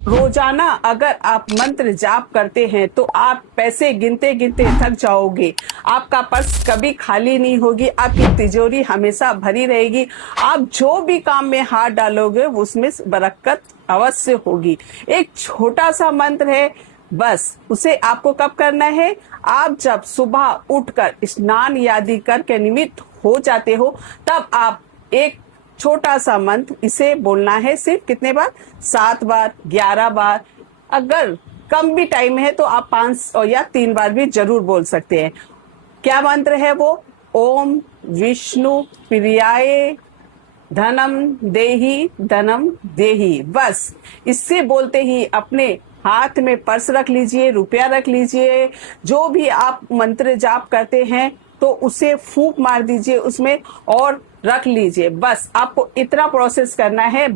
रोजाना अगर आप मंत्र जाप करते हैं तो आप पैसे गिनते गिनते थक जाओगे। आपका पर्स कभी खाली नहीं होगी, आपकी तिजोरी हमेशा भरी रहेगी। आप जो भी काम में हाथ डालोगे उसमें बरकत अवश्य होगी। एक छोटा सा मंत्र है, बस उसे आपको कब करना है? आप जब सुबह उठकर स्नान आदि करके निमित्त हो जाते हो तब आप एक छोटा सा मंत्र इसे बोलना है। सिर्फ कितने बार? 7 बार, 11 बार। अगर कम भी टाइम है तो आप 5 या 3 बार भी जरूर बोल सकते हैं। क्या मंत्र है वो? ओम विष्णु प्रियाय धनम देही धनम देही। बस इससे बोलते ही अपने हाथ में पर्स रख लीजिए, रुपया रख लीजिए, जो भी आप मंत्र जाप करते हैं तो उसे फूंक मार दीजिए उसमें और रख लीजिए। बस आपको इतना प्रोसेस करना है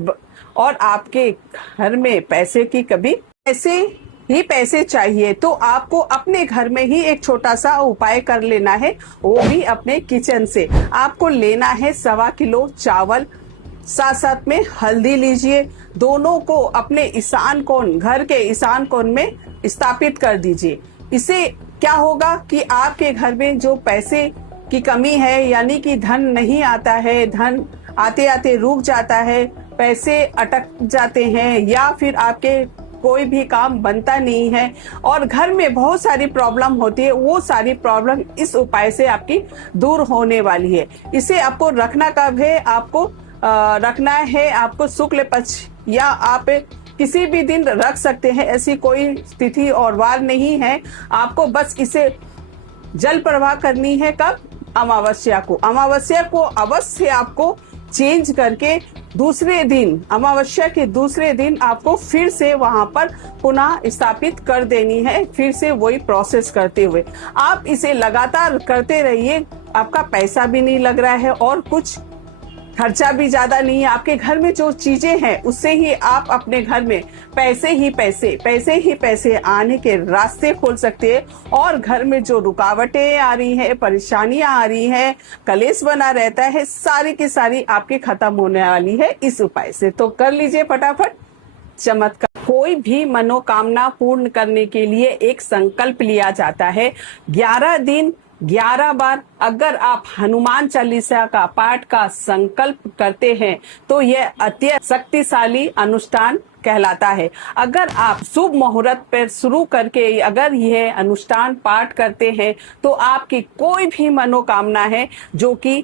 और आपके घर में पैसे की कभी पैसे चाहिए तो आपको अपने घर में ही एक छोटा सा उपाय कर लेना है, वो भी अपने किचन से। आपको लेना है 1.25 किलो चावल, साथ साथ में हल्दी लीजिए। दोनों को अपने ईशान कोण, घर के ईशान कोण में स्थापित कर दीजिए। इसे क्या होगा कि आपके घर में जो पैसे की कमी है, यानी कि धन नहीं आता है, धन आते आते रुक जाता है, पैसे अटक जाते हैं या फिर आपके कोई भी काम बनता नहीं है और घर में बहुत सारी प्रॉब्लम होती है, वो सारी प्रॉब्लम इस उपाय से आपकी दूर होने वाली है। इसे आपको रखना कब है? आपको रखना है आपको शुक्ल पक्ष या आप किसी भी दिन रख सकते हैं, ऐसी कोई तिथि और वार नहीं है। आपको बस इसे जल प्रवाह करनी है कब? अमावस्या को। अमावस्या को अवश्य आपको चेंज करके दूसरे दिन, अमावस्या के दूसरे दिन आपको फिर से वहां पर पुनः स्थापित कर देनी है, फिर से वही प्रोसेस करते हुए। आप इसे लगातार करते रहिए, आपका पैसा भी नहीं लग रहा है और कुछ खर्चा भी ज्यादा नहीं है। आपके घर में जो चीजें हैं उससे ही आप अपने घर में पैसे ही पैसे आने के रास्ते खोल सकते हैं और घर में जो रुकावटें आ रही है, परेशानियां आ रही है, कलेश बना रहता है, सारी की सारी आपकी खत्म होने वाली है इस उपाय से। तो कर लीजिए फटाफट चमत्कार। कोई भी मनोकामना पूर्ण करने के लिए एक संकल्प लिया जाता है। 11 दिन 11 बार अगर आप हनुमान चालीसा का पाठ का संकल्प करते हैं तो यह अत्यंत शक्तिशाली अनुष्ठान कहलाता है। अगर आप शुभ मुहूर्त पर शुरू करके अगर यह अनुष्ठान पाठ करते हैं तो आपकी कोई भी मनोकामना है जो कि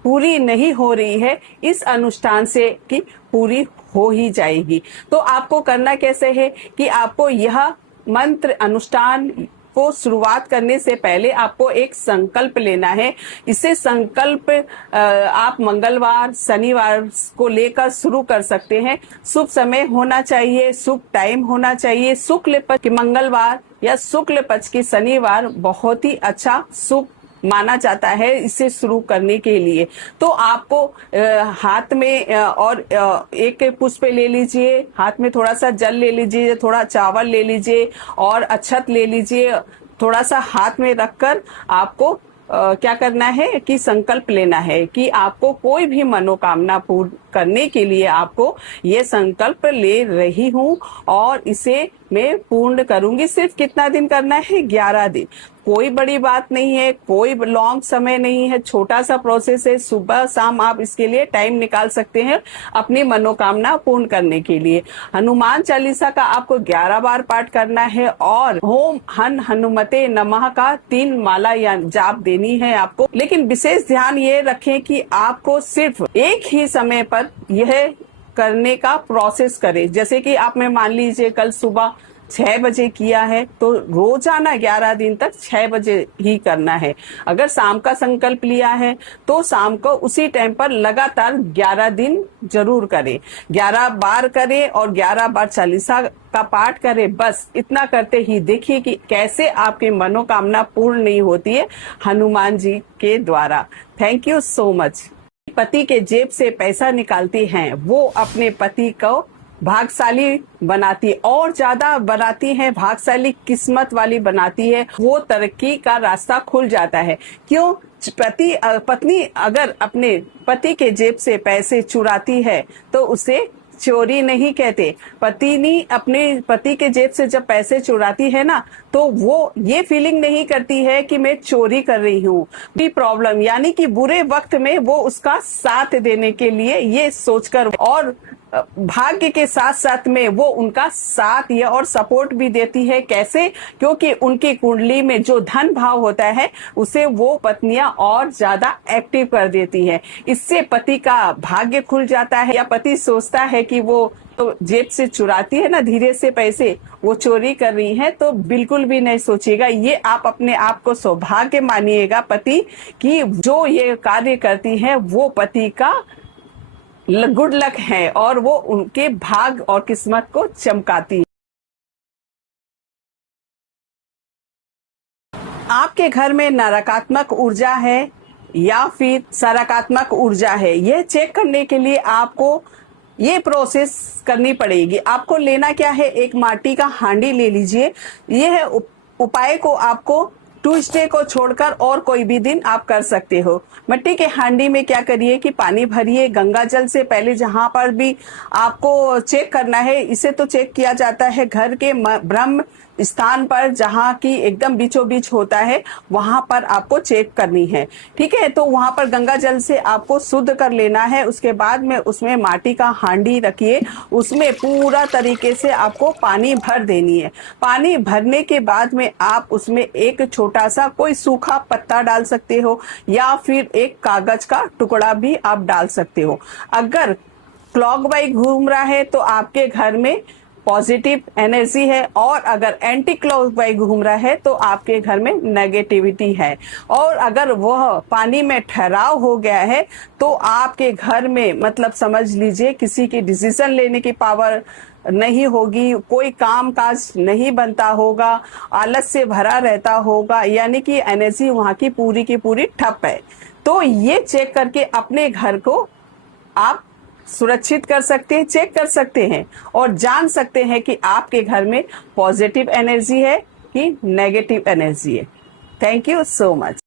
पूरी नहीं हो रही है, इस अनुष्ठान से की पूरी हो ही जाएगी। तो आपको करना कैसे है कि आपको यह मंत्र अनुष्ठान को शुरुआत करने से पहले आपको एक संकल्प लेना है। इसे संकल्प आप मंगलवार, शनिवार को लेकर शुरू कर सकते हैं। शुभ समय होना चाहिए, शुभ टाइम होना चाहिए। शुक्ल पक्ष की मंगलवार या शुक्ल पक्ष की शनिवार बहुत ही अच्छा शुभ माना जाता है इसे शुरू करने के लिए। तो आपको हाथ में और एक पुष्प ले लीजिए, हाथ में थोड़ा सा जल ले लीजिए, थोड़ा चावल ले लीजिए और अक्षत ले लीजिए। थोड़ा सा हाथ में रखकर आपको क्या करना है कि संकल्प लेना है कि आपको कोई भी मनोकामना पूर्ण करने के लिए आपको ये संकल्प ले रही हूँ और इसे मैं पूर्ण करूंगी। सिर्फ कितना दिन करना है? 11 दिन। कोई बड़ी बात नहीं है, कोई लॉन्ग समय नहीं है, छोटा सा प्रोसेस है। सुबह शाम आप इसके लिए टाइम निकाल सकते हैं अपनी मनोकामना पूर्ण करने के लिए। हनुमान चालीसा का आपको 11 बार पाठ करना है और ओम हन हनुमते नमः का 3 माला या जाप देनी है आपको। लेकिन विशेष ध्यान ये रखें कि आपको सिर्फ एक ही समय पर यह करने का प्रोसेस करें। जैसे कि आपने मान लीजिए कल सुबह 6 बजे किया है तो रोजाना 11 दिन तक 6 बजे ही करना है। अगर शाम का संकल्प लिया है तो शाम को उसी टाइम पर लगातार 11 दिन जरूर करें। 11 बार करें और 11 बार चालीसा का पाठ करें। बस इतना करते ही देखिए कि कैसे आपकी मनोकामना पूर्ण नहीं होती है हनुमान जी के द्वारा। Thank you so much. पति के जेब से पैसा निकालती हैं वो अपने पति को भाग्यशाली बनाती और ज्यादा बनाती है, भाग्यशाली किस्मत वाली बनाती है। वो तरक्की का रास्ता खुल जाता है। क्यों? पत्नी अगर अपने पति के जेब से पैसे चुराती है तो उसे चोरी नहीं कहते। पत्नी अपने पति के जेब से जब पैसे चुराती है ना, तो वो ये फीलिंग नहीं करती है कि मैं चोरी कर रही हूँ। भी प्रॉब्लम यानी कि बुरे वक्त में वो उसका साथ देने के लिए ये सोचकर, और भाग्य के साथ साथ में वो उनका साथ या और सपोर्ट भी देती है। कैसे? क्योंकि उनकी कुंडली में जो धन भाव होता है उसे वो पत्नियां और ज्यादा एक्टिव कर देती है। इससे पति का भाग्य खुल जाता है। या पति सोचता है कि वो तो जेब से चुराती है ना धीरे से पैसे, वो चोरी कर रही है, तो बिल्कुल भी नहीं सोचिएगा। ये आप अपने आप को सौभाग्य मानिएगा पति की जो ये कार्य करती है, वो पति का गुड लक है और वो उनके भाग और किस्मत को चमकाती है। आपके घर में नकारात्मक ऊर्जा है या फिर सकारात्मक ऊर्जा है, यह चेक करने के लिए आपको ये प्रोसेस करनी पड़ेगी। आपको लेना क्या है, एक माटी का हांडी ले लीजिए। यह उपाय को आपको ट्यूसडे को छोड़कर और कोई भी दिन आप कर सकते हो। मिट्टी के हांडी में क्या करिए कि पानी भरिए गंगा जल से। पहले जहां पर भी आपको चेक करना है, इसे तो चेक किया जाता है घर के ब्रह्म स्थान पर, जहां की एकदम बीचों बीच होता है, वहां पर आपको चेक करनी है। ठीक है, तो वहां पर गंगा जल से आपको शुद्ध कर लेना है। उसके बाद में उसमें माटी का हांडी रखिए, उसमें पूरा तरीके से आपको पानी भर देनी है। पानी भरने के बाद में आप उसमें एक छोटा सा कोई सूखा पत्ता डाल सकते हो या फिर एक कागज का टुकड़ा भी आप डाल सकते हो। अगर क्लॉकवाइज घूम रहा है तो आपके घर में पॉजिटिव एनर्जी है, और अगर एंटी क्लॉकवाइज घूम रहा है तो आपके घर में नेगेटिविटी है। और अगर वह पानी में ठहराव हो गया है तो आपके घर में मतलब समझ लीजिए किसी की डिसीजन लेने की पावर नहीं होगी, कोई काम काज नहीं बनता होगा, आलस से भरा रहता होगा, यानी कि एनर्जी वहां की पूरी ठप है। तो ये चेक करके अपने घर को आप सुरक्षित कर सकते हैं, चेक कर सकते हैं और जान सकते हैं कि आपके घर में पॉजिटिव एनर्जी है कि नेगेटिव एनर्जी है। Thank you so much.